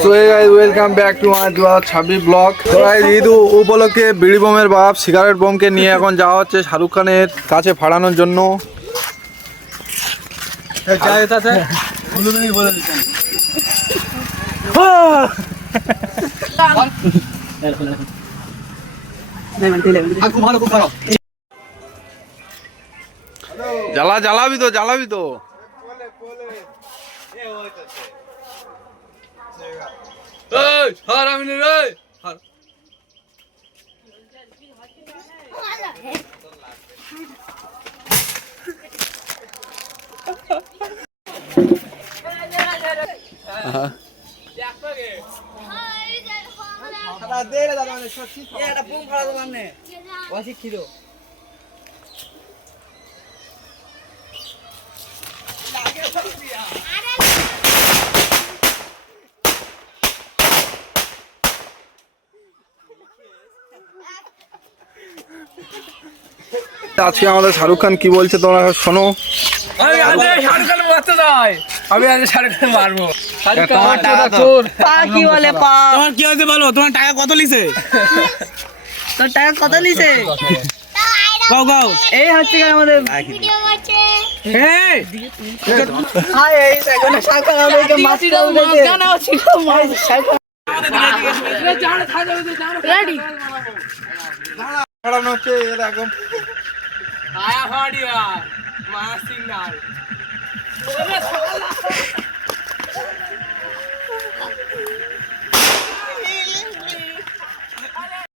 So hey guys, welcome back to my 2026 blog. তো guys, Eid উপলক্ষে বিড়ি বোমের বাপ সিগারেট বোমকে নিয়ে এখন যাওয়া হচ্ছে শাহরুখ খানের কাছে ফাড়ানোর জন্য। জ্বালাবি তো আজকে আমাদের শাহরুখ খান কি বলছে তোমরা শোনো। আমি আজ শাহরুখ খান মারবো। কি বলে তোমার কি হয়েছে বলো? তোমার টাকা কত লিছে? তোর টাকা কত নিছে? গাও গাও। এই হচ্ছে আমাদের এই এই এখন সরকার আমাদেরকে মাটি দাও জানা ছিল রেডি ফাড়ানো হচ্ছে এরকম। আয়া ফাড়িয়া মা সিগন্যাল